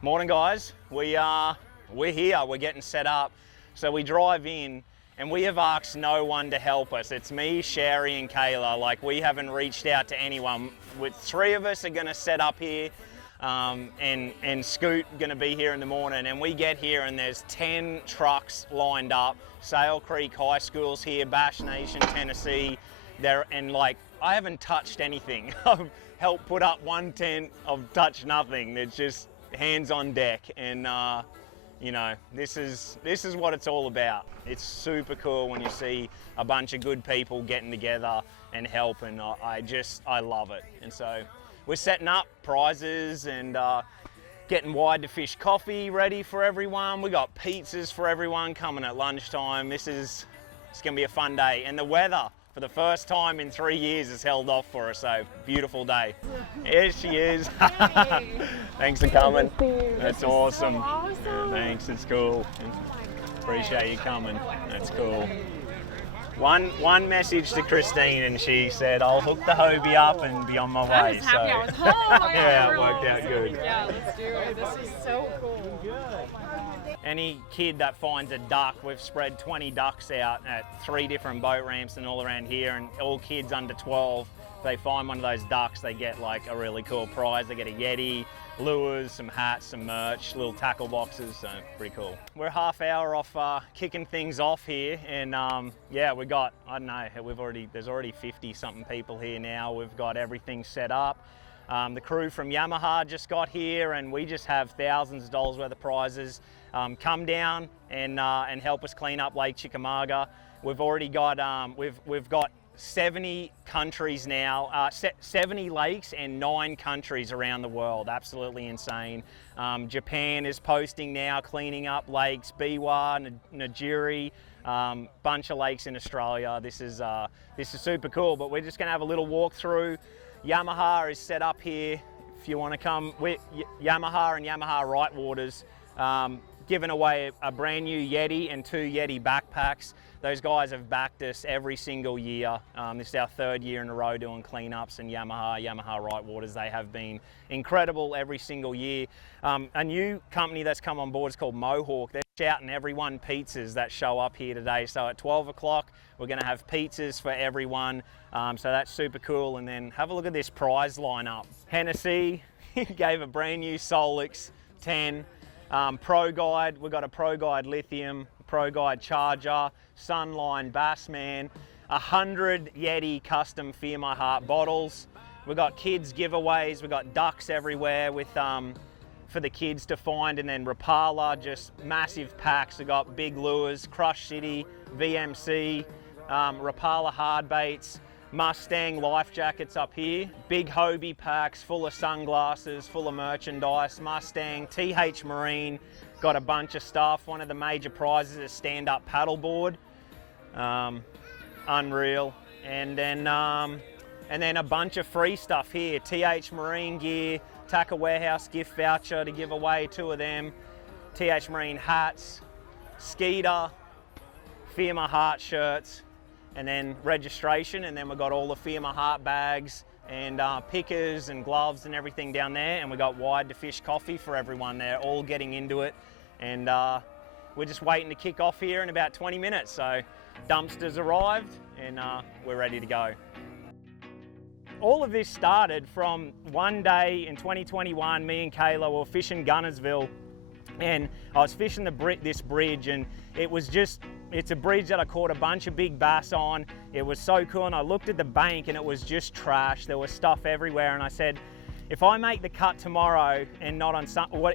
Morning, guys. We're here. We're getting set up. So we drive in, and we have asked no one to help us. It's me, Sherry, and Kayla. Like, we haven't reached out to anyone. With three of us are going to set up here, and Scoot going to be here in the morning. And we get here, and there's 10 trucks lined up. Sale Creek High School's here, Bash Nation, Tennessee. And like, I haven't touched anything. I've helped put up one tent. I've touched nothing. It's just hands on deck, and you know, this is what it's all about. It's super cool when you see a bunch of good people getting together and helping. I love it. And so we're setting up prizes and getting Wide to Fish coffee ready for everyone. We got pizzas for everyone coming at lunchtime. It's gonna be a fun day, and the weather, for the first time in 3 years, has held off for us, so beautiful day. Here she is. Hey. Thanks for coming. That's This is awesome. so awesome. Thanks, it's cool. Oh Appreciate you coming. That's cool. One message to Christine, and she said, I'll hook the Hobie up and be on my way. I was happy I was home. Yeah, it worked out good. Yeah, let's do it. This is so cool. Any kid that finds a duck, we've spread 20 ducks out at 3 different boat ramps and all around here, and all kids under 12, if they find one of those ducks, they get like a really cool prize. They get a Yeti, lures, some hats, some merch, little tackle boxes, so pretty cool. We're a half hour off kicking things off here, and yeah, we got, I don't know, there's already 50 something people here now. We've got everything set up. The crew from Yamaha just got here, and we just have thousands of dollars worth of prizes. Come down and help us clean up Lake Chickamauga. We've already got we've got 70 countries now, 70 lakes and 9 countries around the world. Absolutely insane. Japan is posting now, cleaning up lakes. Biwa, Najiri, bunch of lakes in Australia. This is super cool. But we're just going to have a little walk through. Yamaha is set up here. If you want to come, Yamaha and Yamaha Right Waters. Giving away a brand new Yeti and 2 Yeti backpacks. Those guys have backed us every single year. This is our 3rd year in a row doing cleanups, and Yamaha Right Waters, they have been incredible every single year. A new company that's come on board is called Mohawk. They're shouting everyone pizzas that show up here today. So at 12 o'clock, we're gonna have pizzas for everyone. So that's super cool. And then have a look at this prize lineup. Hennessy gave a brand new Solix 10. Pro Guide, we've got a Pro Guide Lithium, Pro Guide Charger, Sunline Bassman, 100 Yeti custom Fear My Heart bottles. We've got kids giveaways, we've got ducks everywhere with for the kids to find, and then Rapala, just massive packs. We've got big lures, Crush City, VMC, Rapala hard baits, Mustang life jackets up here, big Hobie packs full of sunglasses, full of merchandise, Mustang, TH Marine, got a bunch of stuff. One of the major prizes is a stand-up paddleboard, unreal. And then a bunch of free stuff here, TH Marine gear, Tackle Warehouse gift voucher to give away, 2 of them, TH Marine hats, Skeeter, Fear My Heart shirts, and then registration, and then we've got all the Fear My Heart bags and pickers and gloves and everything down there, and we got Wide to Fish coffee for everyone. They're all getting into it, and we're just waiting to kick off here in about 20 minutes. So dumpsters arrived, and we're ready to go. All of this started from one day in 2021, me and Kayla were fishing Gunnersville, and I was fishing this bridge, and it's a bridge that I caught a bunch of big bass on. It was so cool, and I looked at the bank and it was just trash. There was stuff everywhere, and I said, if I make the cut tomorrow and not on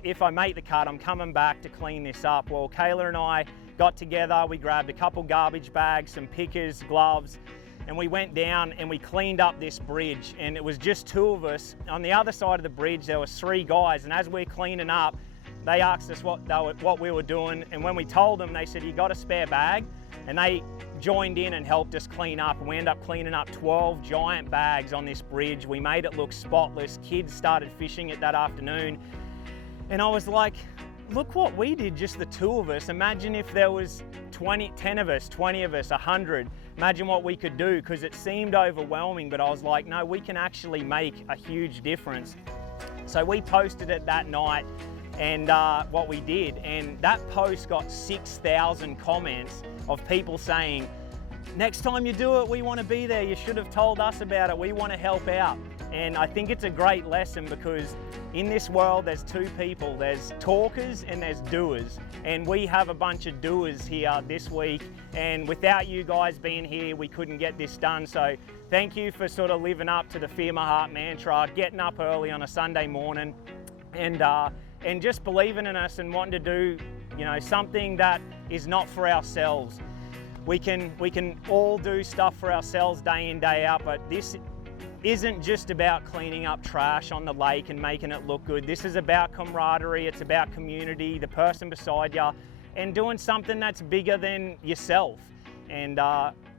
if I make the cut, I'm coming back to clean this up. Well, Kayla and I got together, we grabbed a couple garbage bags, some pickers, gloves, and we went down and we cleaned up this bridge, and it was just 2 of us. On the other side of the bridge, there was 3 guys, and as we're cleaning up, they asked us what we were doing, and when we told them, they said, you got a spare bag? And they joined in and helped us clean up, and we ended up cleaning up 12 giant bags on this bridge. We made it look spotless. Kids started fishing it that afternoon, and I was like, look what we did, just the 2 of us. Imagine if there was 10 of us, 20 of us, 100. Imagine what we could do, because it seemed overwhelming, but I was like, no, we can actually make a huge difference. So we posted it that night, and what we did. And that post got 6,000 comments of people saying, next time you do it, we want to be there. You should have told us about it. We want to help out. And I think it's a great lesson, because in this world, there's two people. There's talkers and there's doers. And we have a bunch of doers here this week. And without you guys being here, we couldn't get this done. So thank you for sort of living up to the Fear My Heart mantra, getting up early on a Sunday morning, and just believing in us and wanting to do, you know, something that is not for ourselves. We can all do stuff for ourselves day in, day out, but this isn't just about cleaning up trash on the lake and making it look good. This is about camaraderie, it's about community, the person beside you, and doing something that's bigger than yourself. And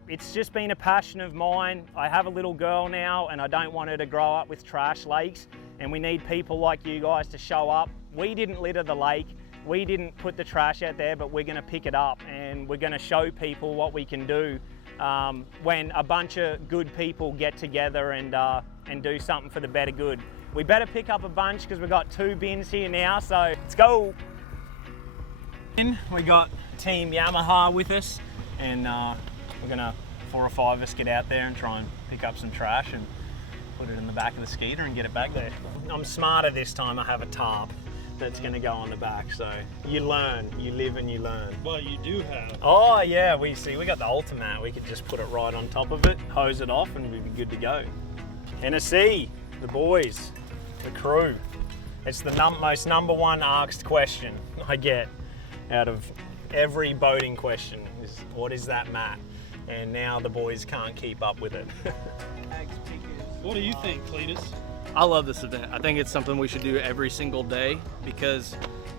it's just been a passion of mine. I have a little girl now, and I don't want her to grow up with trash lakes, and we need people like you guys to show up. We didn't litter the lake, we didn't put the trash out there, but we're gonna pick it up, and we're gonna show people what we can do when a bunch of good people get together and do something for the better good. We better pick up a bunch, because we've got 2 bins here now, so let's go. We got Team Yamaha with us, and we're gonna 4 or 5 of us get out there and try and pick up some trash and put it in the back of the Skeeter and get it back there. I'm smarter this time. I have a tarp that's going to go on the back, so you learn, you live and you learn. Well, you do have. Oh yeah, we got the Ultimat. We could just put it right on top of it, hose it off, and we'd be good to go. Tennessee, the boys, the crew. It's the most number one asked question I get out of every boating question is, what is that mat? And now the boys can't keep up with it. What do you think, Cletus? I love this event. I think it's something we should do every single day, because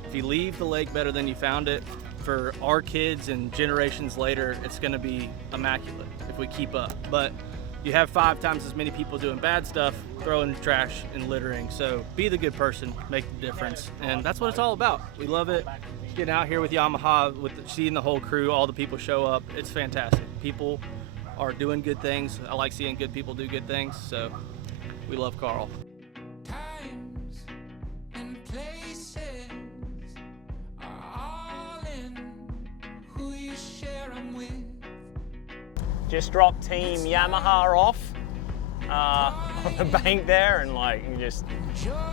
if you leave the lake better than you found it, for our kids and generations later, it's going to be immaculate if we keep up. But you have 5 times as many people doing bad stuff, throwing trash and littering. So be the good person, make the difference. And that's what it's all about. We love it. Getting out here with Yamaha, seeing the whole crew, all the people show up. It's fantastic. People are doing good things. I like seeing good people do good things. So we love Carl. Times and places are all in who you share 'em with. Just dropped Team Yamaha off on the bank there, and like just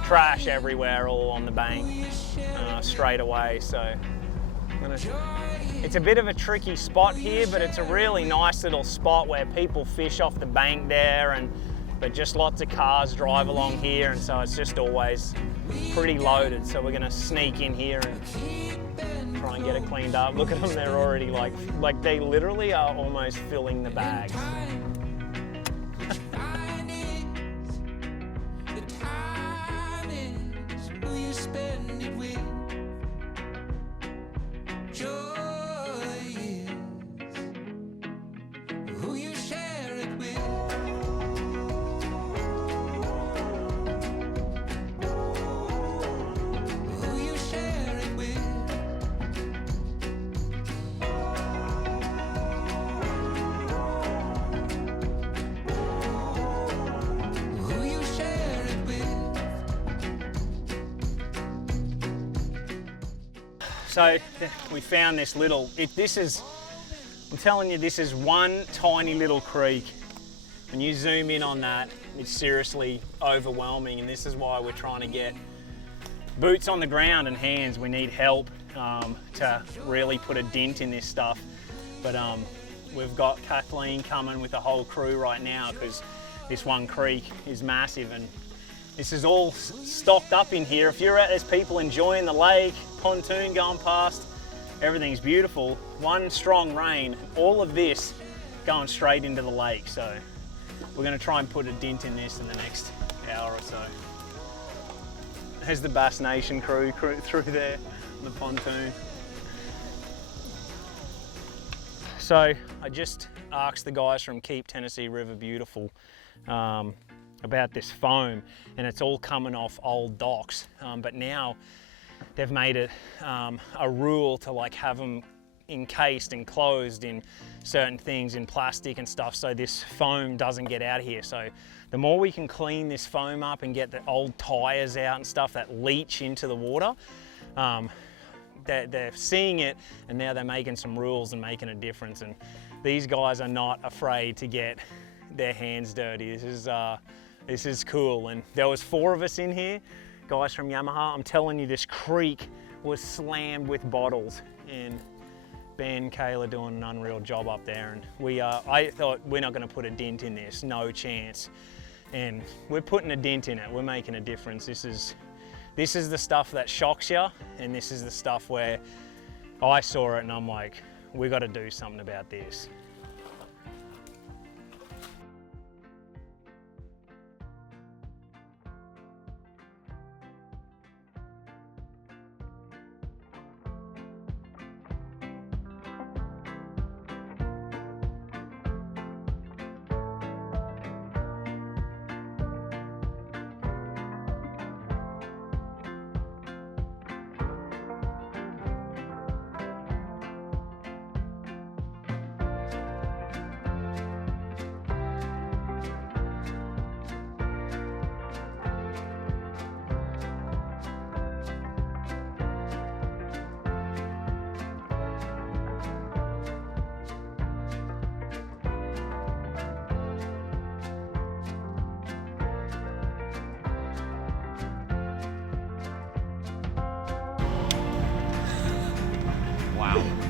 trash everywhere all on the bank straight away. So it's a bit of a tricky spot here, but it's a really nice little spot where people fish off the bank there, but just lots of cars drive along here, and so it's just always pretty loaded. So we're gonna sneak in here and try and get it cleaned up. Look at them, they're already like they literally are almost filling the bags. The time is who you spend it with. Joy is who you share it with. Who you share it with. Who you share it with. So we found this little, I'm telling you, this is one tiny little creek. When you zoom in on that, it's seriously overwhelming, and this is why we're trying to get boots on the ground and hands. We need help to really put a dent in this stuff. But we've got Kathleen coming with a whole crew right now, because this one creek is massive, and this is all stocked up in here. If you're out, there's people enjoying the lake, pontoon going past, everything's beautiful. One strong rain, all of this going straight into the lake. So we're gonna try and put a dent in this in the next hour or so. There's the Bass Nation crew through there, the pontoon. So I just asked the guys from Keep Tennessee River Beautiful about this foam, and it's all coming off old docks, but now they've made it a rule to like have them encased and closed in certain things, in plastic and stuff, so this foam doesn't get out of here. So the more we can clean this foam up and get the old tires out and stuff that leach into the water, they're seeing it, and now they're making some rules and making a difference. And these guys are not afraid to get their hands dirty. This is cool. And there was 4 of us in here, guys from Yamaha. I'm telling you, this creek was slammed with bottles, and Ben, Kayla doing an unreal job up there. And I thought, we're not going to put a dent in this, no chance. And we're putting a dent in it. We're making a difference. This is the stuff that shocks you, and this is the stuff where I saw it and I'm like, we got to do something about this.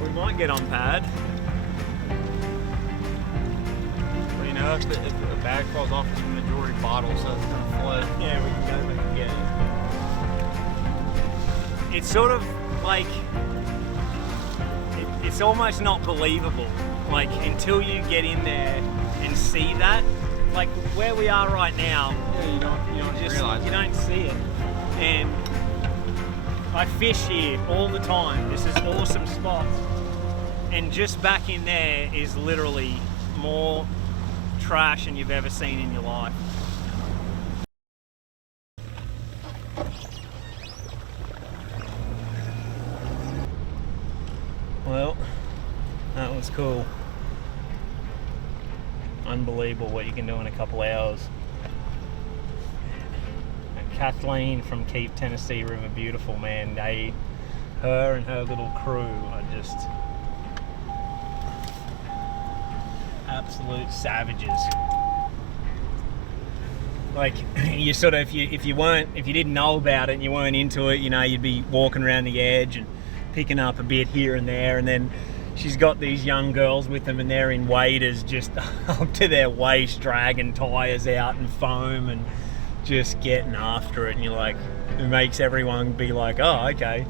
We might get on pad. Well, you know, if the bag falls off, it's the majority bottle, so it's gonna flood. Yeah, we can go back and get it. It's sort of like, it's almost not believable. Like, until you get in there and see that, like where we are right now, Yeah, you don't just, realize you don't see it. And I fish here all the time. This is awesome spots. And just back in there is literally more trash than you've ever seen in your life. Well, that was cool. Unbelievable what you can do in a couple hours. And Kathleen from Keep Tennessee River Beautiful, man, her and her little crew are just absolute savages. Like, you sort of, if you didn't know about it and you weren't into it, you know, you'd be walking around the edge and picking up a bit here and there, and then she's got these young girls with them and they're in waders just up to their waist, dragging tires out and foam and just getting after it. And you're like, it makes everyone be like, oh, okay,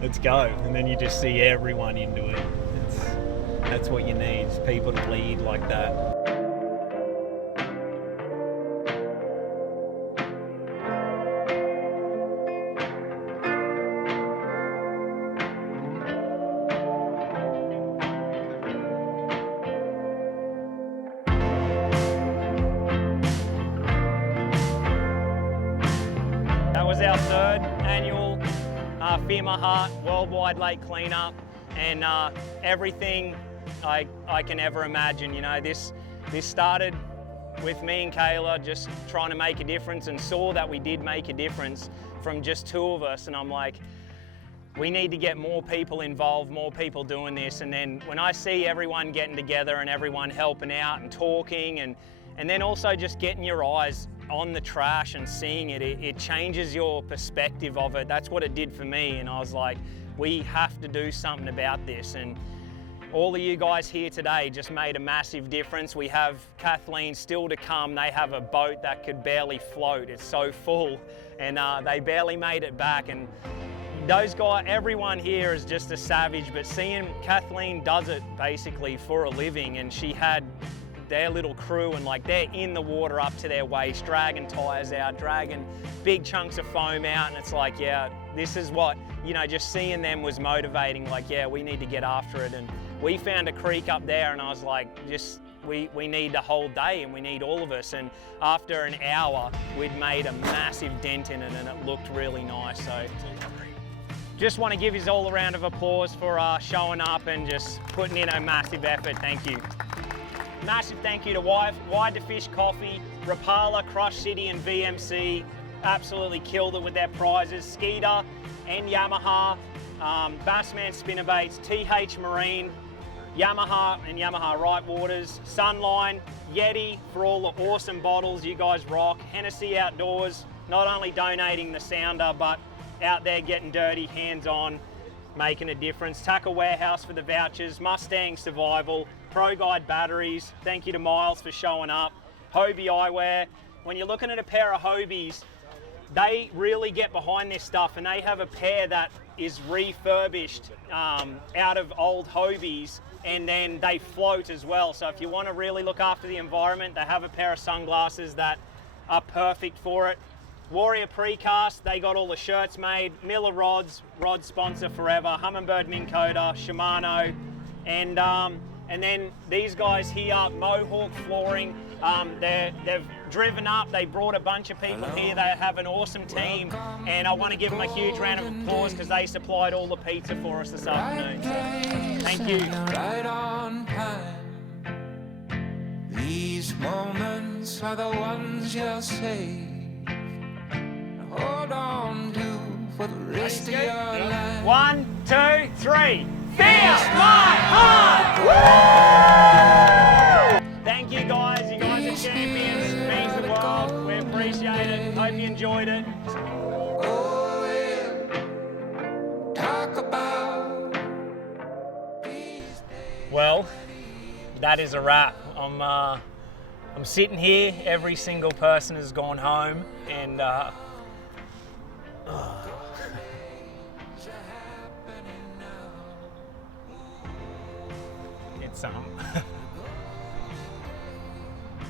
let's go. And then you just see everyone into it. That's what you need, is people to lead like that. That was our 3rd annual Fear My Heart Worldwide Lake Cleanup, and everything I can ever imagine. You know, this started with me and Kayla just trying to make a difference, and saw that we did make a difference from just 2 of us, and I'm like, we need to get more people involved, more people doing this. And then when I see everyone getting together and everyone helping out and talking, and then also just getting your eyes on the trash and seeing it, it changes your perspective of it. That's what it did for me, and I was like, we have to do something about this. And all of you guys here today just made a massive difference. We have Kathleen still to come. They have a boat that could barely float. It's so full, and they barely made it back. And those guys, everyone here is just a savage, but seeing Kathleen does it basically for a living, and she had their little crew, and like they're in the water up to their waist, dragging tires out, dragging big chunks of foam out, and it's like, yeah, this is what, you know, just seeing them was motivating. Like, yeah, we need to get after it. And we found a creek up there, and I was like, we need the whole day, and we need all of us. And after an hour, we'd made a massive dent in it, and it looked really nice. So just want to give you all a round of applause for showing up and just putting in a massive effort. Thank you. Massive thank you to Wide to Fish Coffee, Rapala, Crush City and VMC. absolutely killed it with their prizes. Skeeter and Yamaha, Bassman spinnerbaits, TH Marine, Yamaha and Yamaha Right Waters, Sunline, Yeti for all the awesome bottles you guys rock, Hennessy Outdoors, not only donating the sounder, but out there getting dirty, hands-on, making a difference. Tackle Warehouse for the vouchers, Mustang Survival, Pro Guide batteries. Thank you to Miles for showing up. Hobie Eyewear. When you're looking at a pair of Hobies, they really get behind this stuff, and they have a pair that is refurbished out of old Hobies, and then they float as well. So if you want to really look after the environment, they have a pair of sunglasses that are perfect for it. Warrior Precast, they got all the shirts made. Miller Rods, rod sponsor forever. Humminbird Minn Kota, Shimano, and then these guys here, Mohawk Flooring. They've driven up. They brought a bunch of people here. They have an awesome team, and I want to give them a huge round of applause because they supplied all the pizza for us this afternoon. So, thank you. Right on time. These moments are the ones you'll save. Hold on to for the rest of your life. 1, 2, 3. Fierce my heart! Woo! Thank you guys. You guys are champions. It means the world. We appreciate it. Hope you enjoyed it. Oh, yeah. Talk about these days. Well, that is a wrap. I'm sitting here. Every single person has gone home, and it's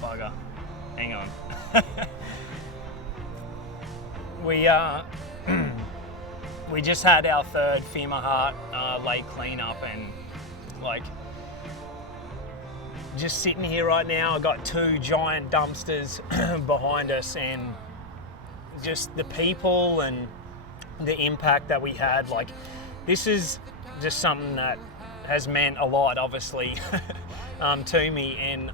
bugger. Hang on. We just had our third FEMA Heart lake cleanup, and like, just sitting here right now, I got 2 giant dumpsters behind us, and just the people and the impact that we had. Like, this is just something that has meant a lot, obviously, to me, and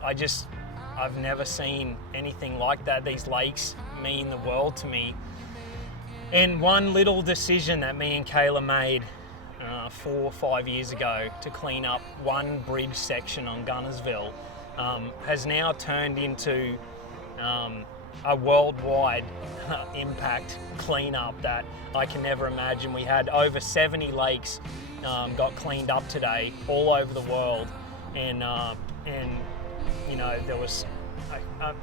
I've never seen anything like that. These lakes mean the world to me. And one little decision that me and Kayla made 4 or 5 years ago to clean up one bridge section on Gunnersville has now turned into a worldwide impact cleanup that I can never imagine. We had over 70 lakes got cleaned up today all over the world, and you know, there was a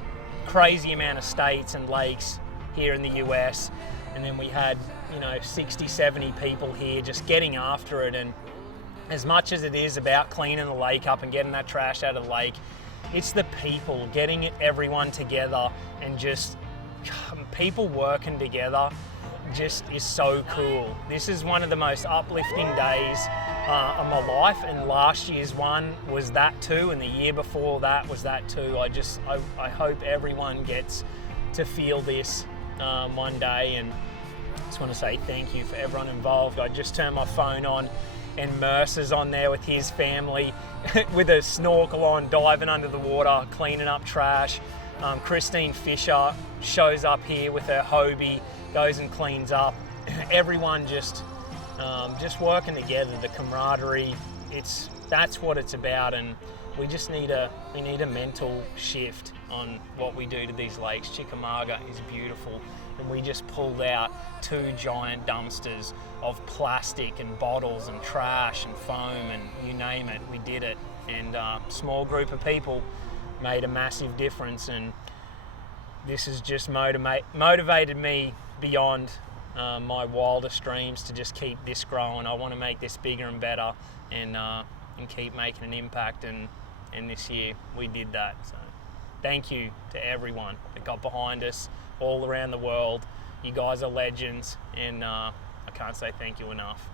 crazy amount of states and lakes here in the US, and then we had, you know, 60, 70 people here just getting after it. And as much as it is about cleaning the lake up and getting that trash out of the lake, it's the people, getting everyone together, and just people working together just is so cool. This is one of the most uplifting days of my life, and last year's one was that too, and the year before that was that too. I hope everyone gets to feel this one day, and I just want to say thank you for everyone involved. I just turned my phone on, and Mercer's on there with his family with a snorkel on, diving under the water, cleaning up trash. Christine Fisher shows up here with her Hobie, goes and cleans up. Everyone just working together, the camaraderie. That's what it's about, and we need a mental shift on what we do to these lakes. Chickamauga is beautiful, and we just pulled out 2 giant dumpsters of plastic and bottles and trash and foam and you name it. We did it, and a small group of people made a massive difference, and this has just motivated me beyond my wildest dreams to just keep this growing. I want to make this bigger and better, and keep making an impact, and this year we did that. So thank you to everyone that got behind us all around the world. You guys are legends, and I can't say thank you enough.